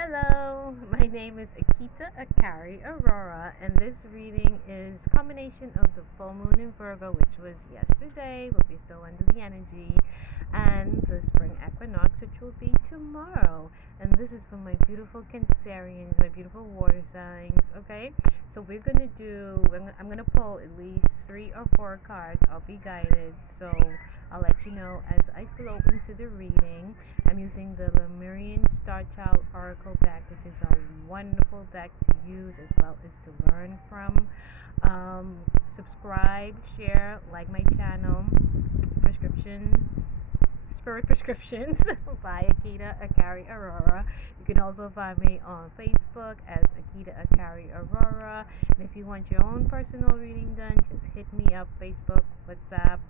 Hello, my name is Akita Akari Aurora, and this reading is combination of the full moon in Virgo, which was yesterday, but we're still under the energy, and the spring equinox, which will be tomorrow. And this is for my beautiful Cancerians, my beautiful water signs. Okay, so I'm gonna pull at least 3 or 4 cards. I'll be guided, so I'll let you know as I flow into the reading. I'm using the Lemurian Star Child Oracle deck, which is a wonderful deck to use as well as to learn from. Subscribe, share, like my channel. Spirit Prescriptions by Akita Akari Aurora. You can also find me on Facebook as Akita Akari Aurora. And if you want your own personal reading done, just hit me up Facebook, WhatsApp,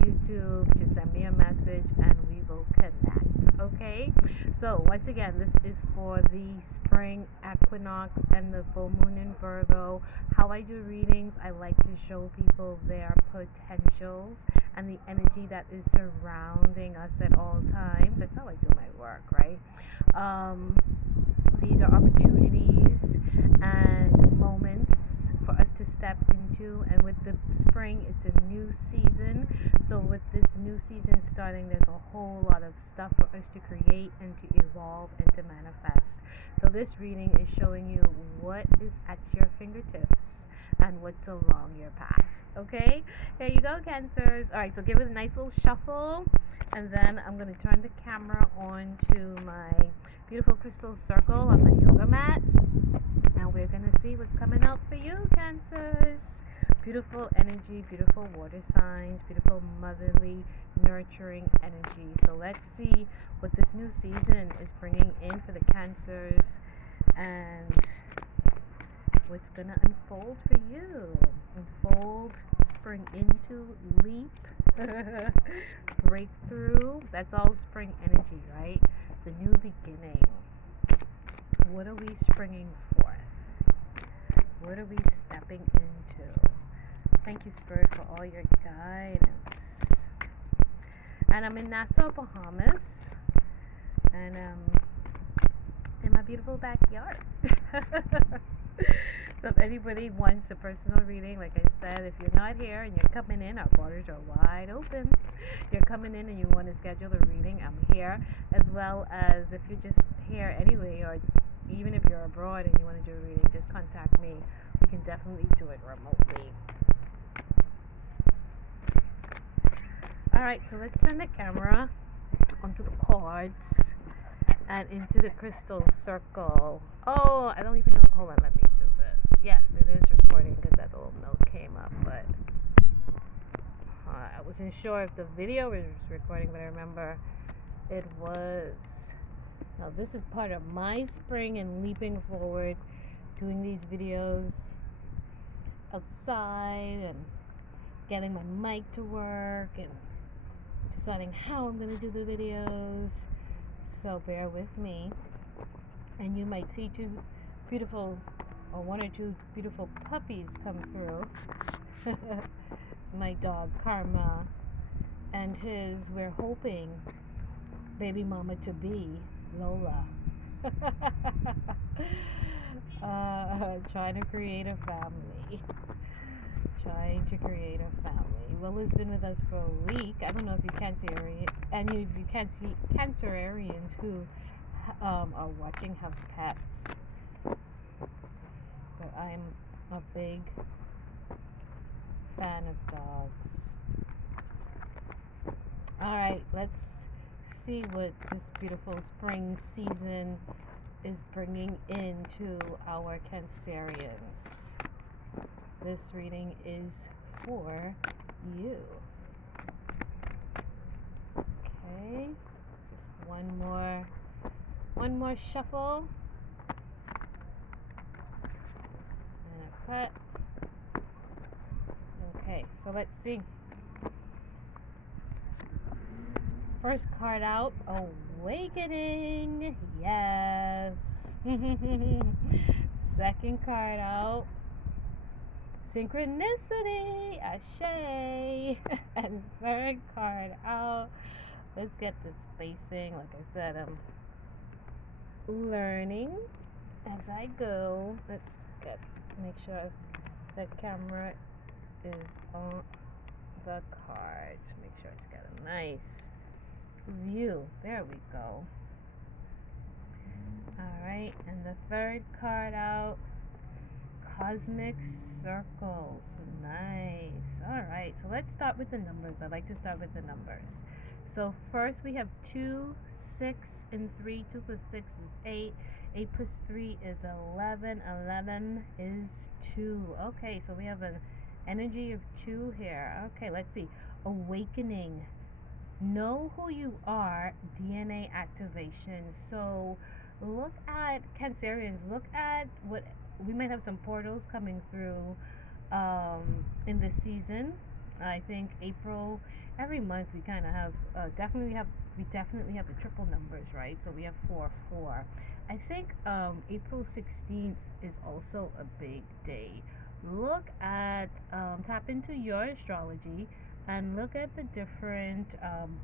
YouTube. Just send me a message and we will connect. Okay? So, once again, this is for the spring equinox and the full moon in Virgo. How I do readings, I like to show people their potentials and the energy that is surrounding us at all times. That's how I do my work, right? These are opportunities and moments for us to step into, and with the spring, it's a new season. So with this new season starting, there's a whole lot of stuff for us to create and to evolve and to manifest. So this reading is showing you what is at your fingertips and what's along your path. Okay, here you go, Cancers. All right, so give it a nice little shuffle, and then I'm going to turn the camera on to my beautiful crystal circle on my yoga mat, and we're going to see what's coming out for you, Cancers. Beautiful energy, beautiful water signs, beautiful motherly, nurturing energy. So let's see what this new season is bringing in for the Cancers and what's going to unfold for you. Unfold, spring into, leap, breakthrough. That's all spring energy, right? The new beginning. What are we springing forth? What are we stepping into? Thank you, Spirit, for all your guidance. And I'm in Nassau, Bahamas, and in my beautiful backyard. So if anybody wants a personal reading, like I said, if you're not here and you're coming in, our borders are wide open. You're coming in and you want to schedule a reading, I'm here. As well as if you're just here anyway, or even if you're abroad and you want to do a reading, just contact me. We can definitely do it remotely. Alright, so let's turn the camera onto the cards and into the crystal circle. Oh, I don't even know. Hold on, let me do this. Yes, it is recording because that little note came up, but I wasn't sure if the video was recording, but I remember it was. Now, this is part of my spring and leaping forward, doing these videos outside and getting my mic to work and deciding how I'm going to do the videos. So bear with me, and you might see two beautiful, or one or two beautiful puppies come through. It's my dog Karma and his, we're hoping, baby mama to be Lola. Trying to create a family. Lola's been with us for a week. I don't know if you Cancerian, and if you can't see Cancerians who are watching have pets, but I'm a big fan of dogs. Alright, let's see what this beautiful spring season is bringing into our Cancerians. This reading is for you. Okay, just one more shuffle and a cut. Okay, so let's see. First card out, Awakening. Yes. Second card out, Synchronicity. Ashe. And third card out, let's get the spacing. Like I said, learning as I go. Let's get make sure the camera is on the card. Make sure it's got a nice view. There we go. All right, and the third card out, cosmic circles. Nice. All right, so let's start with the numbers. I like to start with the numbers. So first we have 2, 6, and 3. 2 plus 6 is 8. 8 plus 3 is 11. 11 is 2. Okay, so we have an energy of 2 here. Okay, let's see. Awakening. Know who you are, DNA activation. So look at Cancerians, look at what we might have some portals coming through in this season. I think April, every month we kind of have we definitely have the triple numbers, right? So we have 4 4. I think April 16th is also a big day. Look at tap into your astrology and look at the different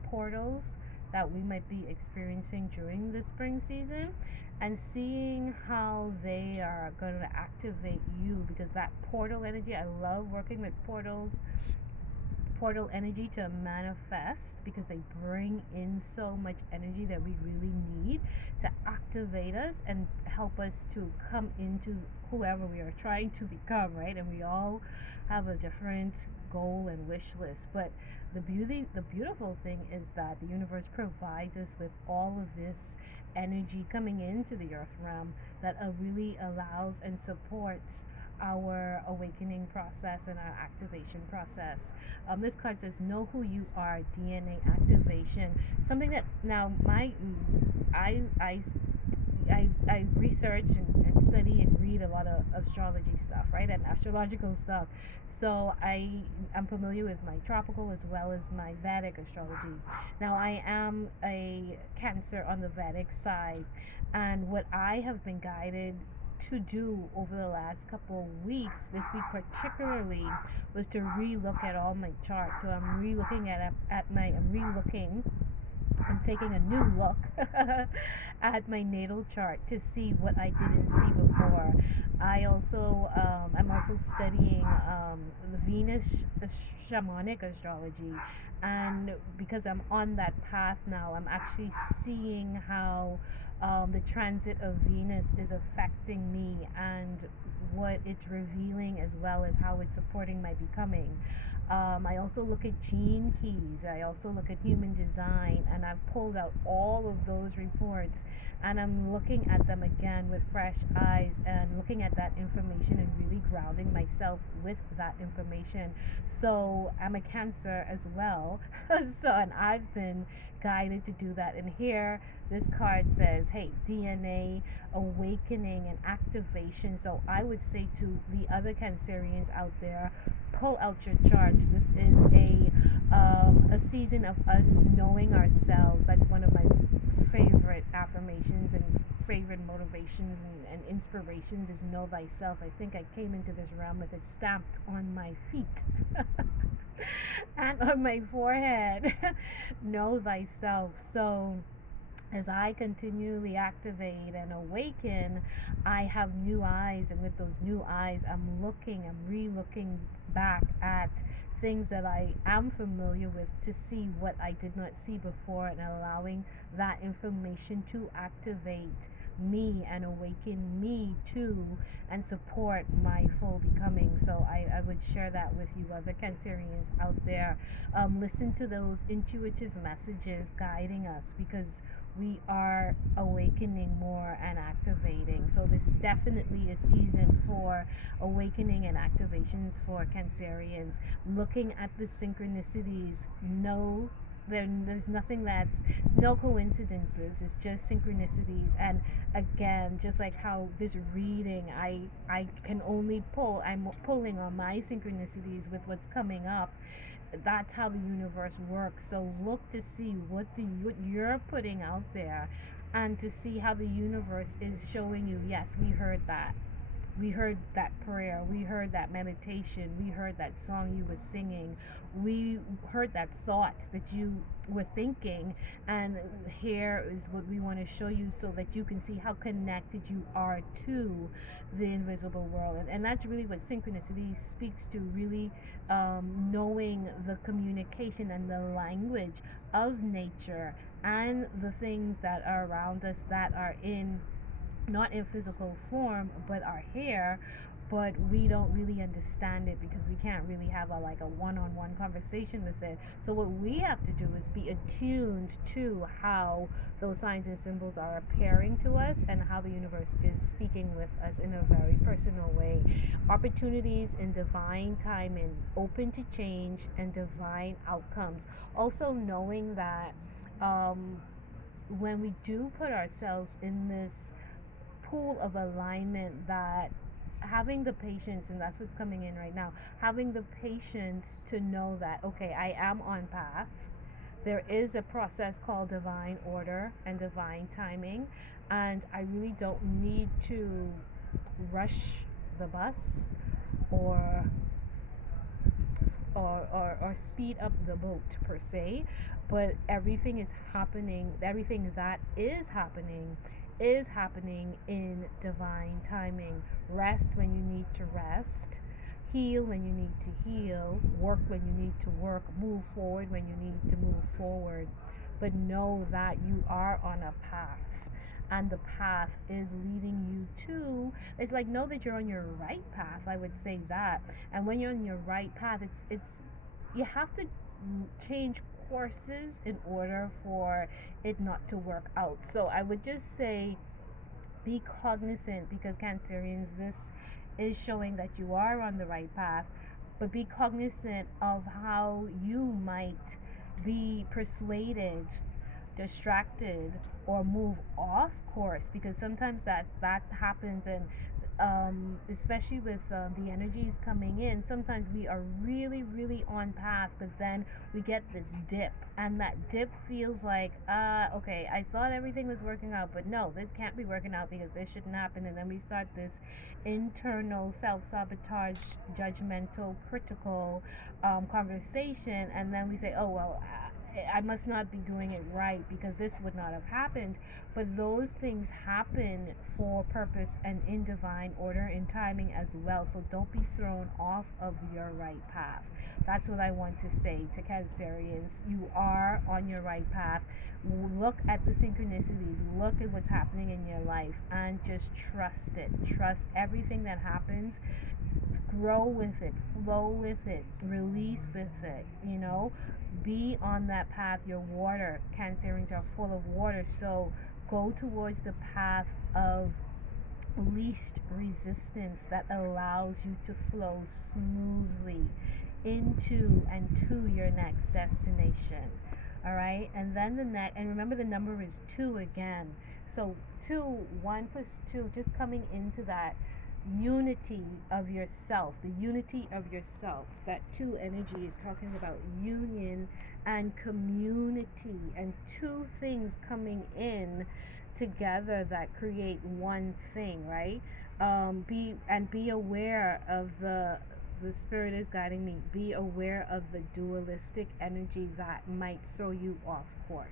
portals that we might be experiencing during the spring season and seeing how they are going to activate you, because that portal energy, I love working with portal energy to manifest, because they bring in so much energy that we really need to activate us and help us to come into whoever we are trying to become, right? And we all have a different goal and wish list, but the beautiful thing is that the universe provides us with all of this energy coming into the earth realm that really allows and supports our awakening process and our activation process. This card says, "Know who you are." DNA activation. Something that now I research and study and read a lot of astrology stuff, right, and astrological stuff. So I'm familiar with my tropical as well as my Vedic astrology. Now I am a Cancer on the Vedic side, and what I have been guided to do over the last couple of weeks, this week particularly, was to relook at all my charts. So I'm relooking I'm relooking, I'm taking a new look at my natal chart to see what I didn't see before. I'm also studying the Venus shamanic astrology, and because I'm on that path now, I'm actually seeing how the transit of Venus is affecting me and what it's revealing, as well as how it's supporting my becoming. I also look at gene keys. I also look at human design, and I've pulled out all of those reports, and I'm looking at them again with fresh eyes and looking at that information and really grounding myself with that information. So I'm a Cancer as well, so and I've been guided to do that. And here, this card says, "Hey, DNA awakening and activation." So I would say to the other Cancerians out there, pull out your charts. This is a season of us knowing ourselves. That's one of my favorite affirmations and favorite motivations and inspirations is know thyself. I think I came into this realm with it stamped on my feet and on my forehead. Know thyself. So as I continually activate and awaken, I have new eyes, and with those new eyes, I'm re looking back at things that I am familiar with to see what I did not see before, and allowing that information to activate me and awaken me too and support my full becoming. So I would share that with you other Cancerians out there. Listen to those intuitive messages guiding us, because we are awakening more and activating. So this definitely a season for awakening and activations for Cancerians. Looking at the synchronicities, no, there's nothing that's no coincidences. It's just synchronicities. And again, just like how this reading, I can only pull. I'm pulling on my synchronicities with what's coming up. That's how the universe works. So look to see what you're putting out there, and to see how the universe is showing you, yes, we heard that, We heard that prayer. We heard that meditation. We heard that song you were singing. We heard that thought that you were thinking. And here is what we want to show you so that you can see how connected you are to the invisible world. And that's really what synchronicity speaks to, really knowing the communication and the language of nature and the things that are around us that are in not in physical form but are here, but we don't really understand it because we can't really have a like a one-on-one conversation with it. So what we have to do is be attuned to how those signs and symbols are appearing to us and how the universe is speaking with us in a very personal way. Opportunities in divine timing, open to change and divine outcomes. Also knowing that um, when we do put ourselves in this pool of alignment, that having the patience, and that's what's coming in right now, having the patience to know that okay, I am on path. There is a process called divine order and divine timing, and I really don't need to rush the bus or or speed up the boat per se, but everything is happening. Everything that is happening in divine timing. Rest when you need to rest, heal when you need to heal, work when you need to work, move forward when you need to move forward. But know that you are on a path, and the path is leading you to, it's like, know that you're on your right path, I would say that. And when you're on your right path, it's you have to change courses in order for it not to work out. So I would just say be cognizant, because Cancerians, this is showing that you are on the right path, but be cognizant of how you might be persuaded, distracted, or move off course, because sometimes that happens. And especially with the energies coming in, sometimes we are really really on path, but then we get this dip, and that dip feels like okay, I thought everything was working out, but no, this can't be working out because this shouldn't happen. And then we start this internal self-sabotage, judgmental, critical conversation, and then we say, oh well, I must not be doing it right because this would not have happened. But those things happen for purpose and in divine order and timing as well. So don't be thrown off of your right path. That's what I want to say to Cancerians. You are on your right path. Look at the synchronicities, look at what's happening in your life, and just trust it. Trust everything that happens. Grow with it, flow with it, release with it, be on that path. Your water, Cancerians are full of water, so go towards the path of least resistance that allows you to flow smoothly into and to your next destination. All right, and then the next, and remember the number is two again. So two, 1 plus 2, just coming into that unity of yourself, the unity of yourself. That two energy is talking about union and community, and two things coming in together that create one thing, right? Be aware of the spirit is guiding me. Be aware of the dualistic energy that might throw you off course.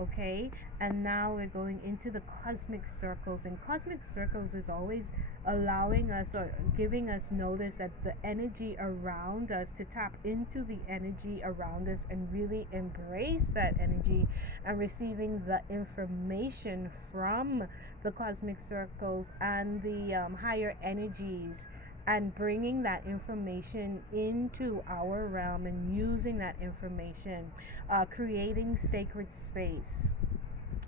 Okay, and now we're going into the cosmic circles, and cosmic circles is always allowing us or giving us notice that the energy around us, to tap into the energy around us and really embrace that energy, and receiving the information from the cosmic circles and the higher energies, and bringing that information into our realm and using that information, creating sacred space,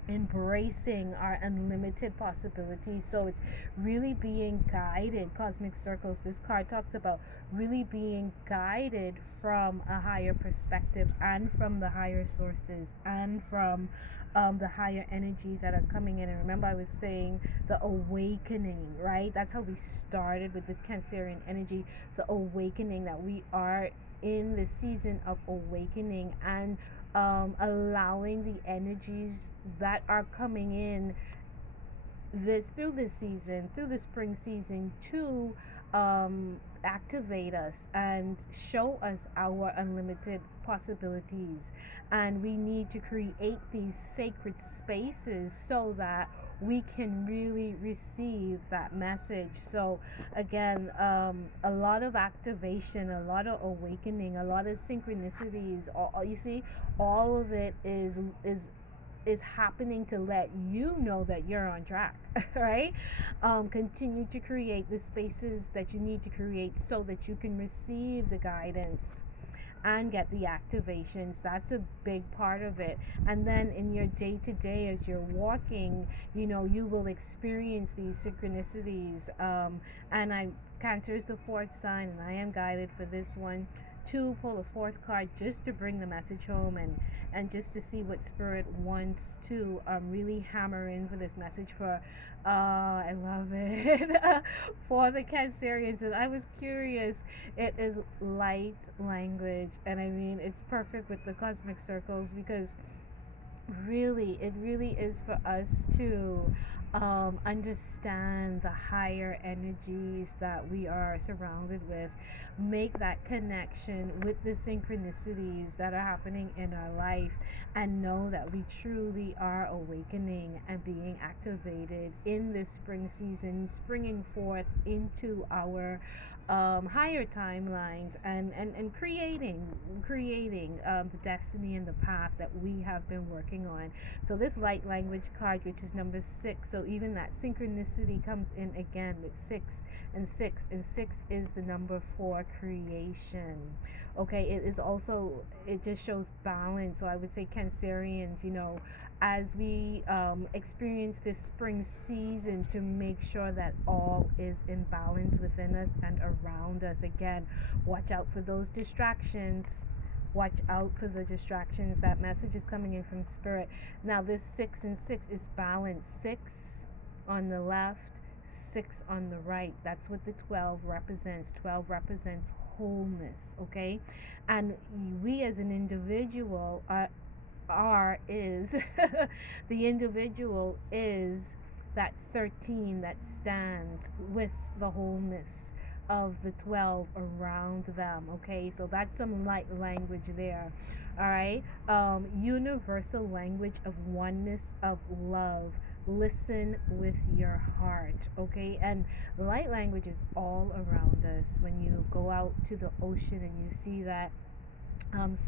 embracing our unlimited possibilities. So it's really being guided. Cosmic circles, this card talks about really being guided from a higher perspective and from the higher sources and from the higher energies that are coming in. And remember, I was saying the awakening, right? That's how we started with this Cancerian energy, the awakening, that we are in the season of awakening, and allowing the energies that are coming in through the spring season, to activate us and show us our unlimited possibilities. And we need to create these sacred spaces so that we can really receive that message. So again, a lot of activation, a lot of awakening, a lot of synchronicities. You see, all of it is happening to let you know that you're on track, right? Continue to create the spaces that you need to create so that you can receive the guidance and get the activations. That's a big part of it. And then in your day to day, as you're walking, you will experience these synchronicities. And Cancer is the fourth sign, and I am guided for this one to pull a fourth card just to bring the message home, and just to see what spirit wants to really hammer in for this message for. I love it. For the Cancerians, and I was curious, it is light language, and I mean it's perfect with the cosmic circles, because really it really is for us to understand the higher energies that we are surrounded with, make that connection with the synchronicities that are happening in our life, and know that we truly are awakening and being activated in this spring season, springing forth into our higher timelines, and creating the destiny and the path that we have been working on. So this light language card, which is number 6, so even that synchronicity comes in again with 6 is the number for creation. Okay, it is also, it just shows balance. So I would say Cancerians, as we experience this spring season, to make sure that all is in balance within us and around us. Again, watch out for those distractions. Watch out for the distractions. That message is coming in from spirit. Now, this 6 is balance. 6 on the left, 6 on the right. That's what the 12 represents. 12 represents wholeness, okay? And we as an individual is the individual is that 13 that stands with the wholeness of the 12 around them. Okay, so that's some light language there. All right, universal language of oneness, of love. Listen with your heart. Okay, and light language is all around us. When you go out to the ocean and you see that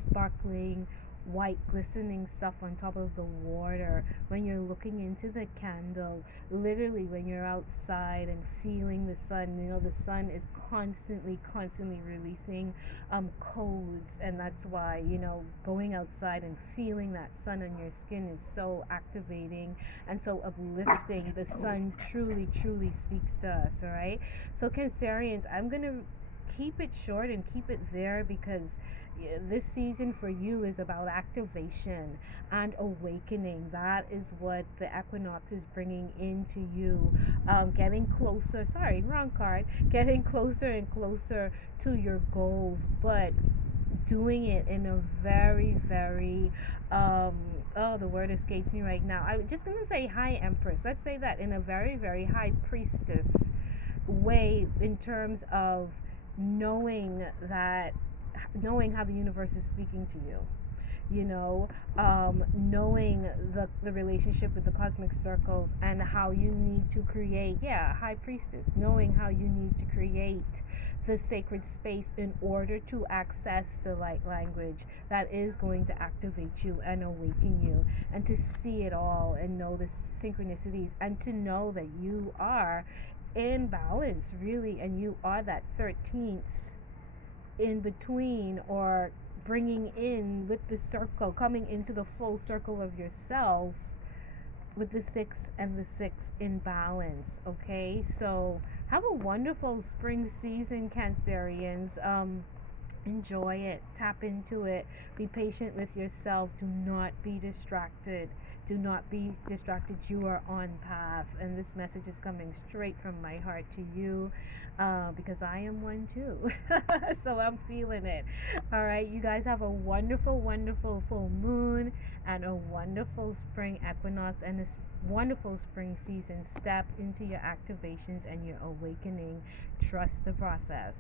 sparkling white glistening stuff on top of the water, when you're looking into the candle, literally when you're outside and feeling the sun, the sun is constantly releasing codes. And that's why, going outside and feeling that sun on your skin is so activating and so uplifting. The sun truly speaks to us. All right, so Cancerians, I'm gonna keep it short and keep it there, because this season for you is about activation and awakening. That is what the equinox is bringing into you. Getting closer, sorry, wrong card. Getting closer and closer to your goals, but doing it in a very, very, oh, the word escapes me right now. I'm just going to say high empress. Let's say that, in a very, very high priestess way, in terms of knowing that knowing how the universe is speaking to you, knowing the relationship with the cosmic circles, and how you need to create, yeah, high priestess, knowing how you need to create the sacred space in order to access the light language that is going to activate you and awaken you, and to see it all and know the synchronicities, and to know that you are in balance, really, and you are that 13th in between, or bringing in with the circle, coming into the full circle of yourself with the 6 in balance. Okay, so have a wonderful spring season, Cancerians. Enjoy it, tap into it, be patient with yourself. Do not be distracted. Do not be distracted. You are on path, and this message is coming straight from my heart to you, because I am one too. So I'm feeling it. All right, you guys have a wonderful, wonderful full moon and a wonderful spring equinox and a wonderful spring season. Step into your activations and your awakening. Trust the process.